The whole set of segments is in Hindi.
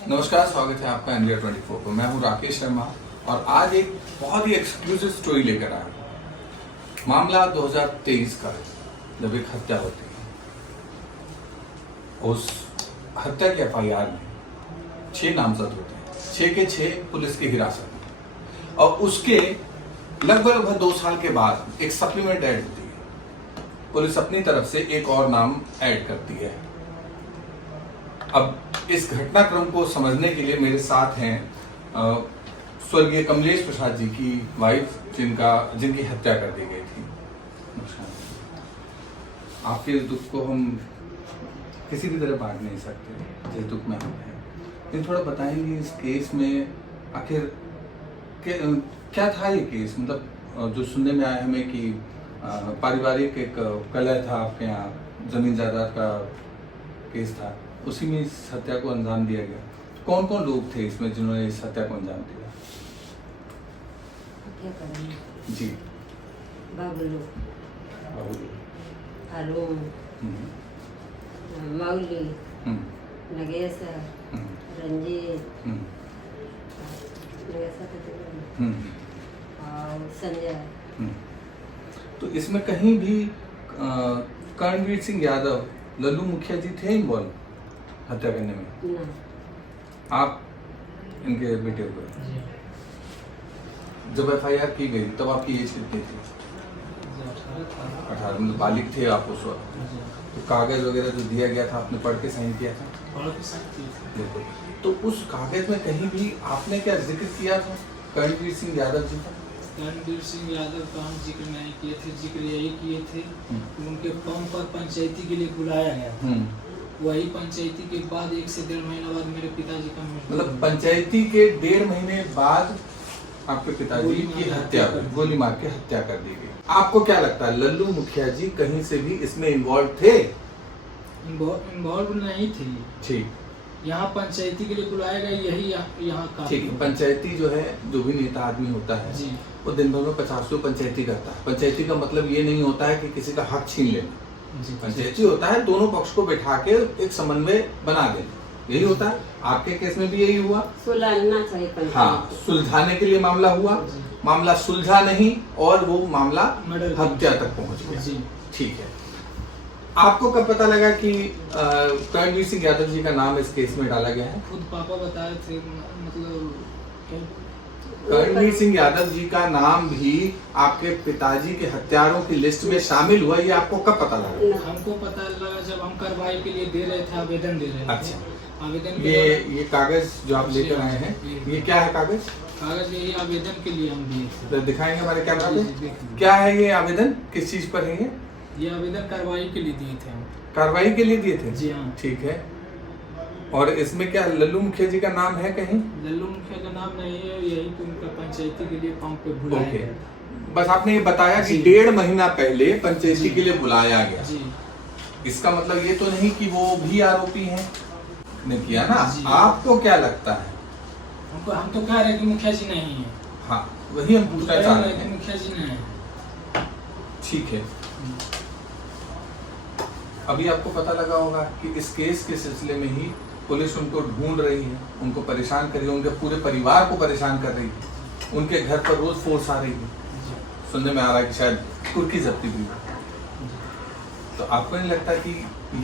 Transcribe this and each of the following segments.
नमस्कार, स्वागत है आपका इंडिया 24 पर। मैं हूं राकेश शर्मा और आज एक बहुत ही एक्सक्लूसिव स्टोरी लेकर आया हूं। मामला 2023 का है, जब एक हत्या होती है। उस हत्या के एफआईआर में 6 नामजद होते हैं, 6 के 6 पुलिस की हिरासत में, और उसके लगभग 2 साल के बाद एक सप्लीमेंट ऐड होती है। पुलिस अपनी तरफ से एक और नाम ऐड करती है। अब इस घटनाक्रम को समझने के लिए मेरे साथ हैं स्वर्गीय कमलेश प्रसाद जी की वाइफ, जिनकी हत्या कर दी गई थी। आपके दुख को हम किसी भी तरह बांट नहीं सकते, जिस दुख में हम हैं। लेकिन थोड़ा बताएंगे इस केस में आखिर क्या था ये केस। मतलब जो सुनने में आया हमें कि पारिवारिक एक कलह था, आपके यहाँ जमीन जायदाद का केस था, उसी में इस हत्या को अंजाम दिया गया। कौन कौन लोग थे इसमें जिन्होंने इस हत्या को अंजाम दिया? जी, बाबुलू, अरुण, मौली, नगेश, रंजीत, और संजय। तो इसमें कहीं भी कर्णवीर सिंह यादव, लल्लू मुखिया जी थे इन्वॉल्व हत्या करने में? ना। आप इनके बेटे हुए? जब एफआईआर की गई तब आपकी एज कितनी थी? 18। मतलब बालिग थे आप उस वक्त। तो कागज वगैरह जो दिया गया था, आपने पढ़ के साइन किया था? बिल्कुल। तो उस कागज में कहीं भी आपने क्या जिक्र किया था कर्णवीर सिंह यादव जी का? कर्णवीर सिंह यादव का हम जिक्र नहीं किए थे। जिक्र यही किए थे कि उनके पंप पर पंचायती के लिए बुलाया गया था। वही पंचायती के बाद 1 से 1.5 महीना बाद मेरे पिताजी का मृत्यु। मतलब पंचायती के 1.5 महीने बाद आपके पिताजी की हत्या, गोली मार के हत्या कर दी गई। आपको क्या लगता है लल्लू मुखिया जी कहीं से भी इसमें इन्वॉल्व थे? इन्वॉल्व नहीं थे। ठीक। यहाँ पंचायती के लिए बुलाया गया, यही यहाँ का। ठीक। पंचायती जो है, जो भी नेता आदमी होता है जी, वो दिन भर में 50 पंचायती करता है। पंचायती का मतलब ये नहीं होता है कि किसी का हक छीन लेना। पंचायती होता है दोनों पक्ष को बैठा के एक समन्वय बना देना, यही होता है। आपके केस में भी यही हुआ। सुलझना चाहिए। हाँ, सुलझाने के लिए मामला हुआ, मामला सुलझा नहीं और वो मामला हत्या तक पहुंच गया। ठीक है। आपको कब पता लगा कि कर्णवीर सिंह यादव जी का नाम इस केस में डाला गया है? खुद पापा बताए थे। मतलब कर्णवीर सिंह यादव जी का नाम भी आपके पिताजी के हत्यारों की लिस्ट में शामिल हुआ, ये आपको कब पता लगा? हमको पता लगा जब हम कार्रवाई के लिए दे रहे थे, आवेदन दे रहे थे। अच्छा। आवेदन ये कागज जो आप लेकर आए हैं, ये क्या है कागज? कागज यही आवेदन के लिए हम दिए थे। दिखाएंगे हमारे कैमरा पे। क्या है ये आवेदन? किस चीज पर है ये आवेदन कार्रवाई के लिए दिए थे हम। कार्रवाई के लिए दिए थे? जी हाँ। ठीक है। और इसमें क्या लल्लू मुखिया जी का नाम है कहीं? लल्लू मुखिया का नाम नहीं है, यही तो उनका पंचायती के लिए पंप पे बुलाया गया। बस आपने ये बताया कि 1.5 महीना पहले पंचायती के लिए बुलाया गया। जी। इसका मतलब ये तो नहीं कि वो भी आरोपी हैं? ने किया ना। आपको क्या लगता है? हम तो कह रहे हैं कि मुखिया जी नहीं है। हाँ, वही हम पूछना चाह रहे हैं। मुखिया जी नहीं है। ठीक है। अभी आपको पता लगा होगा कि इस केस के सिलसिले में ही पुलिस उनको ढूंढ रही है, उनको परेशान कर रही है, उनके पूरे परिवार को परेशान कर रही है। उनके घर पर रोज फोर्स आ रही है। सुनने में आ रहा है कि शायद कुर्की जब्ती हुई। तो आपको नहीं लगता कि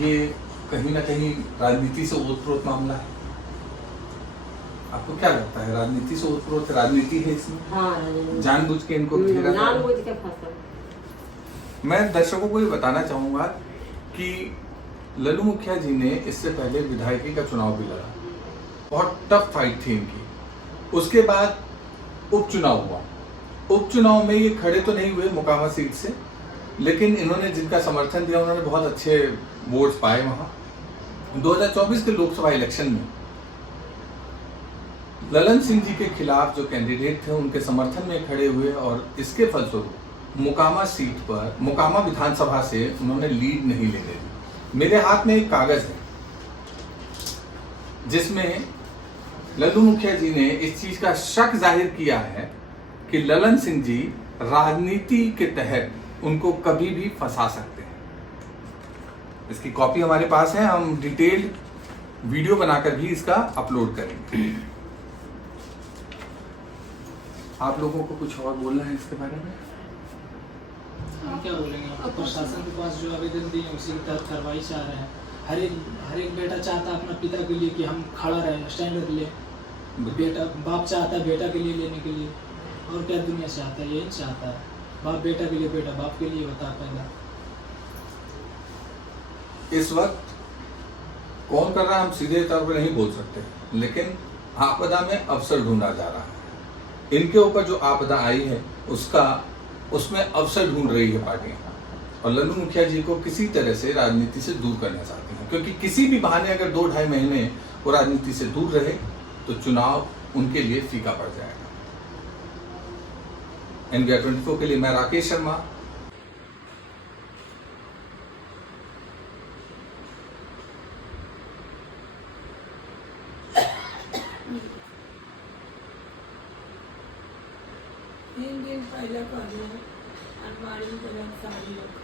ये कहीं ना कहीं राजनीति से ओतप्रोत मामला है? आपको क्या लगता है राजनीति से ओतप्रोत राजनीति है इसमें? हाँ, जानबूझ के इनको घेरा गया? जानबूझ के फंसा। मैं दर्शकों को ये बताना चाहूंगा कि लल्लू मुखिया जी ने इससे पहले विधायकी का चुनाव भी लड़ा। बहुत टफ फाइट थी इनकी। उसके बाद उपचुनाव हुआ। उपचुनाव में ये खड़े तो नहीं हुए मोकामा सीट से, लेकिन इन्होंने जिनका समर्थन दिया उन्होंने बहुत अच्छे वोट्स पाए वहां। 2024 के लोकसभा इलेक्शन में ललन सिंह जी के खिलाफ जो कैंडिडेट थे उनके समर्थन में खड़े हुए और इसके फलस्वरूप मोकामा सीट पर, मोकामा विधानसभा से उन्होंने लीड नहीं लेने दी। मेरे हाथ में एक कागज है जिसमें लल्लू मुखिया जी ने इस चीज का शक जाहिर किया है कि ललन सिंह जी राजनीति के तहत उनको कभी भी फंसा सकते हैं। इसकी कॉपी हमारे पास है, हम डिटेल वीडियो बनाकर भी इसका अपलोड करेंगे। आप लोगों को कुछ और बोलना है इसके बारे में? हम क्या बोलेंगे, अब तो प्रशासन के पास जो आवेदन दिए हैं उसी के तहत कार्रवाई चाह रहे हैं। हर एक बेटा चाहता है अपना पिता के लिए कि हम खड़ा रहें, स्टैंड ले। बेटा बाप चाहता है बेटा के लिए लेने के लिए, और क्या दुनिया चाहता है? यही चाहता है, बाप बेटा के लिए, बेटा बाप के लिए होता है पहला। इस वक्त कौन कर रहा है हम सीधे तौर पर नहीं बोल सकते, लेकिन आपदा में अवसर ढूंढा जा रहा है। इनके ऊपर जो आपदा आई है उसमें अवसर ढूंढ रही है पार्टियां, और लल्लू मुखिया जी को किसी तरह से राजनीति से दूर करना चाहती हैं, क्योंकि किसी भी बहाने अगर 2-2.5 महीने वो राजनीति से दूर रहे तो चुनाव उनके लिए फीका पड़ जाएगा। इंडिया 24 के लिए मैं राकेश शर्मा। तीन दिन पहले कर अलमारी में साड़ी रखा